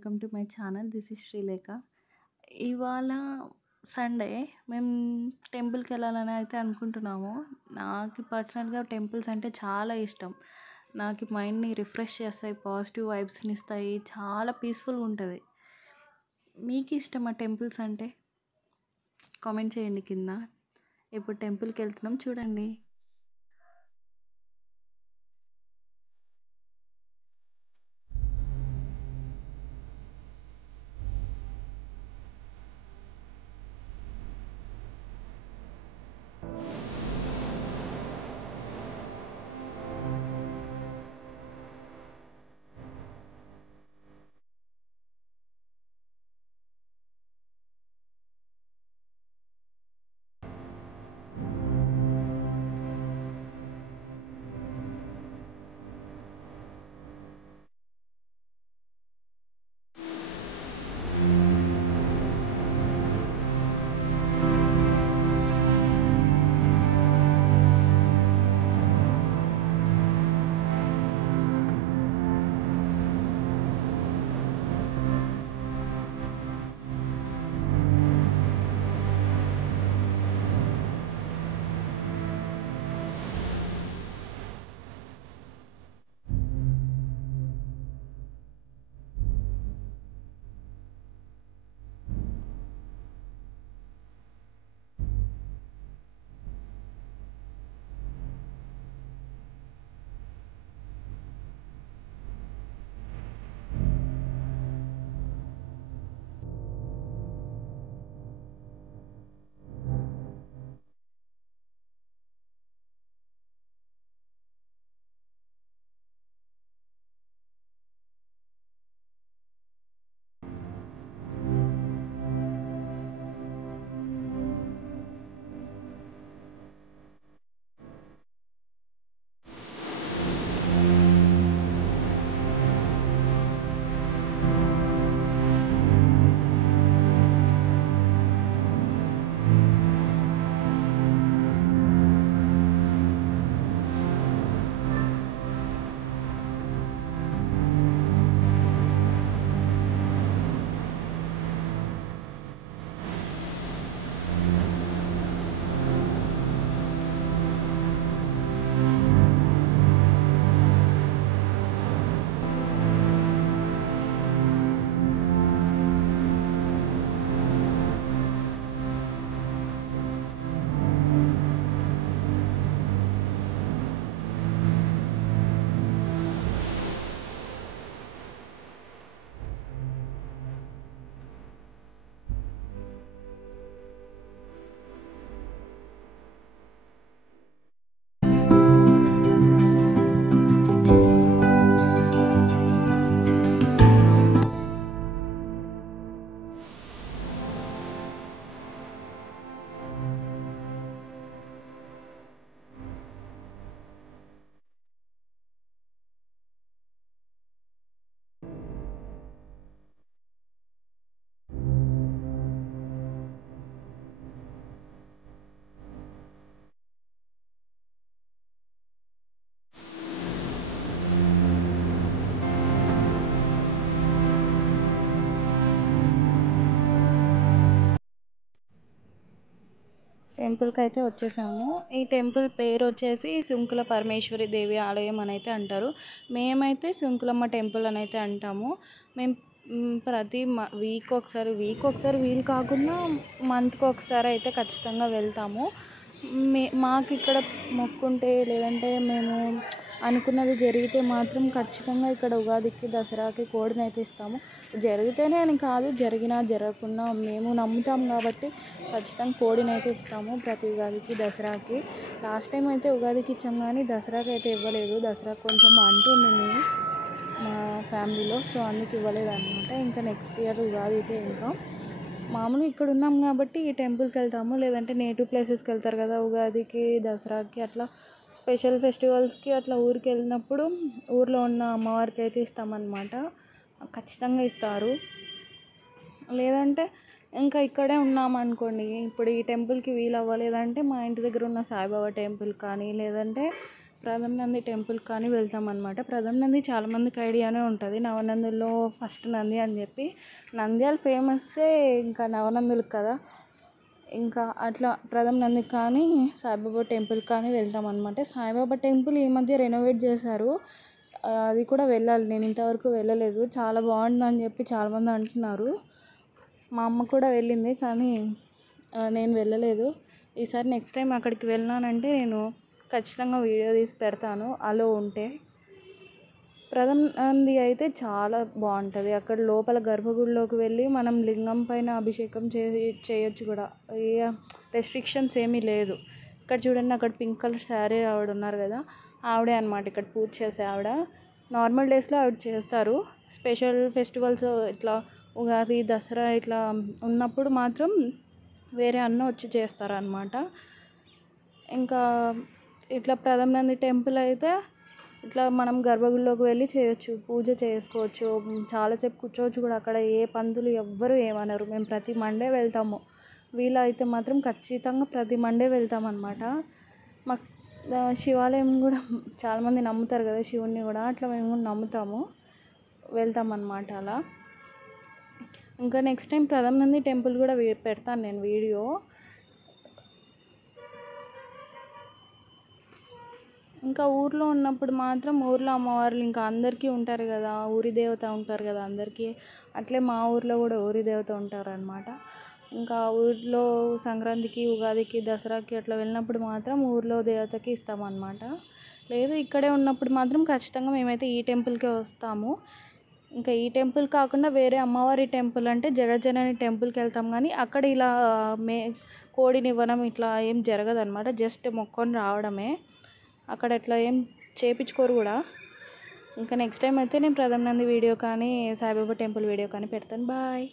Welcome to my channel. This is Srilekha. ఇవాళ Sunday మేము టెంపుల్‌కెళ్ళాలని అయితే అనుకుంటున్నాము. నాకు పర్సనల్‌గా టెంపుల్స్ అంటే చాలా ఇష్టం. నాకు మైండ్‌ని రిఫ్రెష్ చేస్తాయి, పాజిటివ్ వైబ్స్‌ని ఇస్తాయి. చాలా పీస్‌ఫుల్‌గా ఉంటది. మీకు ఇష్టమా టెంపుల్స్ అంటే? కామెంట్ చేయండి కింద. ఇప్పుడు టెంపుల్‌కెళ్తున్నాం చూడండి. టెంపుల్కి అయితే వచ్చేసాము. ఈ టెంపుల్ పేరు వచ్చేసి సుంకుల పరమేశ్వరి దేవి ఆలయం అని అయితే అంటారు. మేమైతే సుంకులమ్మ టెంపుల్ అని అయితే అంటాము. మేము ప్రతి వీక్ ఒకసారి వీలు కాకుండా మంత్కి ఒకసారి అయితే ఖచ్చితంగా వెళ్తాము. మాకు ఇక్కడ మొక్కుంటే లేదంటే మేము అనుకున్నది జరిగితే మాత్రం ఖచ్చితంగా ఇక్కడ ఉగాదికి దసరాకి కోడిని అయితే ఇస్తాము. జరిగితేనే అని కాదు, జరిగినా జరగకున్నా మేము నమ్ముతాం కాబట్టి ఖచ్చితంగా కోడిని అయితే ఇస్తాము ప్రతి ఉగాదికి దసరాకి. లాస్ట్ టైం అయితే ఉగాదికి ఇచ్చాం కానీ దసరాకి అయితే ఇవ్వలేదు. దసరాకి కొంచెం అంటుంది మా ఫ్యామిలీలో, సో అందుకు ఇవ్వలేదు అనమాట. ఇంకా నెక్స్ట్ ఇయర్ ఉగాదికే ఇంకా మామూలుగా ఇక్కడ ఉన్నాం కాబట్టి ఈ టెంపుల్కి వెళ్తాము. లేదంటే నేటివ్ ప్లేసెస్కి వెళ్తారు కదా ఉగాదికి దసరాకి అట్లా స్పెషల్ ఫెస్టివల్స్కి అట్లా ఊరికి వెళ్ళినప్పుడు ఊర్లో ఉన్న అమ్మవారికి అయితే ఇస్తామన్నమాట. ఖచ్చితంగా ఇస్తారు. లేదంటే ఇంకా ఇక్కడే ఉన్నామనుకోండి, ఇప్పుడు ఈ టెంపుల్కి వీలు అవ్వలేదంటే మా ఇంటి దగ్గర ఉన్న సాయిబాబా టెంపుల్ కానీ లేదంటే ప్రథమ నంది టెంపుల్ కానీ వెళ్తామన్నమాట. ప్రథమ నంది చాలామందికి ఐడియానే ఉంటుంది, నవనందుల్లో ఫస్ట్ నంది అని చెప్పి. నంద్యాల ఫేమస్సే ఇంకా నవనందులకు కదా. ఇంకా అట్లా ప్రథమ నంది కానీ సాయిబాబా టెంపుల్ కానీ వెళ్తామన్నమాట. సాయిబాబా టెంపుల్ ఈ మధ్య రెనోవేట్ చేశారు, అది కూడా వెళ్ళాలి. నేను ఇంతవరకు వెళ్ళలేదు, చాలా బాగుందని చెప్పి చాలామంది అంటున్నారు. మా అమ్మ కూడా వెళ్ళింది కానీ నేను వెళ్ళలేదు. ఈసారి నెక్స్ట్ టైం అక్కడికి వెళ్ళినానంటే నేను ఖచ్చితంగా వీడియో తీసి పెడతాను అలో ఉంటే. ప్రథమ నంది అయితే చాలా బాగుంటుంది. అక్కడ లోపల గర్భగుడిలోకి వెళ్ళి మనం లింగం పైన అభిషేకం చేయొచ్చు కూడా, ఏ రెస్ట్రిక్షన్స్ ఏమీ లేదు. ఇక్కడ చూడండి, అక్కడ పింక్ కలర్ శారీ ఆవిడ ఉన్నారు కదా, ఆవిడే అనమాట ఇక్కడ పూజ చేసే ఆవిడ. నార్మల్ డేస్లో ఆవిడ చేస్తారు, స్పెషల్ ఫెస్టివల్స్ ఇట్లా ఉగాది దసరా ఇట్లా ఉన్నప్పుడు మాత్రం వేరే అన్న వచ్చి చేస్తారనమాట. ఇంకా ఇట్లా ప్రథమ నంది టెంపుల్ అయితే ఇట్లా మనం గర్భగుడిలోకి వెళ్ళి చేయొచ్చు, పూజ చేసుకోవచ్చు, చాలాసేపు కూర్చోవచ్చు కూడా అక్కడ. ఏ పంతులు ఎవ్వరు ఏమనరు. మేము ప్రతి మండే వెళ్తాము, వీలైతే మాత్రం ఖచ్చితంగా ప్రతి మండే వెళ్తామన్నమాట. మాకు శివాలయం కూడా చాలామంది నమ్ముతారు కదా, శివుణ్ణి కూడా, అట్లా మేము నమ్ముతాము, వెళ్తామన్నమాట అలా. ఇంకా నెక్స్ట్ టైం ప్రథమ నంది టెంపుల్ కూడా పెడతాను నేను వీడియో. ఇంకా ఊర్లో ఉన్నప్పుడు మాత్రం ఊర్లో అమ్మవార్లు ఇంకా అందరికీ ఉంటారు కదా, ఊరి దేవత ఉంటారు కదా అందరికీ, అట్లే మా ఊర్లో కూడా ఊరి దేవత ఉంటారు అనమాట. ఇంకా ఊర్లో సంక్రాంతికి ఉగాదికి దసరాకి అట్లా వెళ్ళినప్పుడు మాత్రం ఊర్లో దేవతకి ఇస్తామన్నమాట. లేదు ఇక్కడే ఉన్నప్పుడు మాత్రం ఖచ్చితంగా మేమైతే ఈ టెంపుల్కే వస్తాము. ఇంకా ఈ టెంపుల్ కాకుండా వేరే అమ్మవారి టెంపుల్ అంటే జగజ్జనని టెంపుల్కి వెళ్తాం, కానీ అక్కడ ఇలా కోడిని ఇవ్వడం ఇట్లా ఏం జరగదు అనమాట. జస్ట్ మొక్కొని రావడమే, అక్కడ ఇట్లా ఏం చేయించుకోరు కూడా. ఇంకా నెక్స్ట్ టైం అయితే నేను ప్రథమ నంది వీడియో కానీ సాయిబాబా టెంపుల్ వీడియో కానీ పెడతాను. బాయ్.